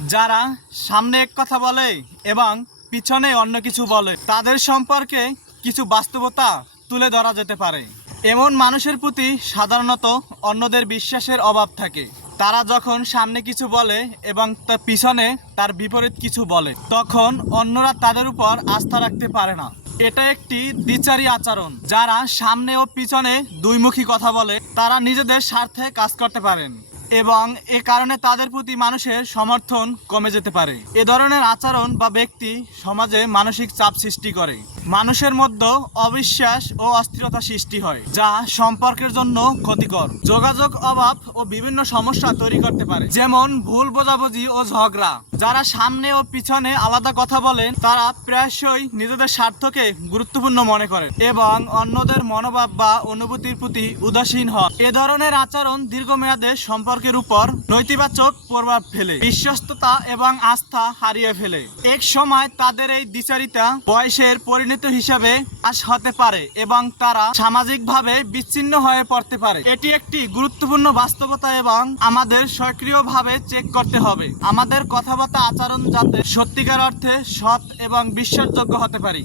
যারা সামনে এক কথা বলে এবং পিছনে অন্য কিছু বলে, তাদের সম্পর্কে কিছু বাস্তবতা তুলে ধরা যেতে পারে। এমন মানুষের প্রতি সাধারণত অন্যদের বিশ্বাসের অভাব থাকে। তারা যখন সামনে কিছু বলে এবং তার পিছনে তার বিপরীত কিছু বলে, তখন অন্যরা তাদের উপর আস্থা রাখতে পারে না। এটা একটি দ্বিচারী আচরণ। যারা সামনে ও পিছনে দুইমুখী কথা বলে, তারা নিজেদের স্বার্থে কাজ করতে পারেন এবং এ কারণে তাদের প্রতি মানুষের সমর্থন কমে যেতে পারে। এ ধরনের আচরণ বা ব্যক্তি সমাজে মানসিক চাপ সৃষ্টি করে। মানুষের মধ্যে অবিশ্বাস ও অস্থিরতা সৃষ্টি হয়, যা সম্পর্কের জন্য ক্ষতিকর। যোগাযোগ অভাব ও বিভিন্ন সমস্যা তৈরি করতে পারে, যেমন ভুল বোঝাবুঝি ও ঝগড়া। যারা সামনে ও পিছনে আলাদা কথা বলেন, তারা প্রায়শই নিজেদের স্বার্থকে গুরুত্বপূর্ণ মনে করেন এবং অন্যদের মনোভাব বা অনুভূতির প্রতি উদাসীন হন। এ ধরনের আচরণ দীর্ঘমেয়াদে সম্পর্কের উপর নেতিবাচক প্রভাব ফেলে, বিশ্বস্ততা এবং আস্থা হারিয়ে ফেলে। এক সময় তাদের এই দ্বিচারিতা বয়সের পরিণতি হিসাবে আশ হতে পারে এবং তারা সামাজিকভাবে বিচ্ছিন্ন হয়ে পড়তে পারে। এটি একটি গুরুত্বপূর্ণ বাস্তবতা এবং আমাদের সক্রিয়ভাবে চেক করতে হবে আমাদের কথাবার্তা আচরণ যাতে সত্যিকার অর্থে সৎ এবং বিশ্বাসযোগ্য হতে পারে।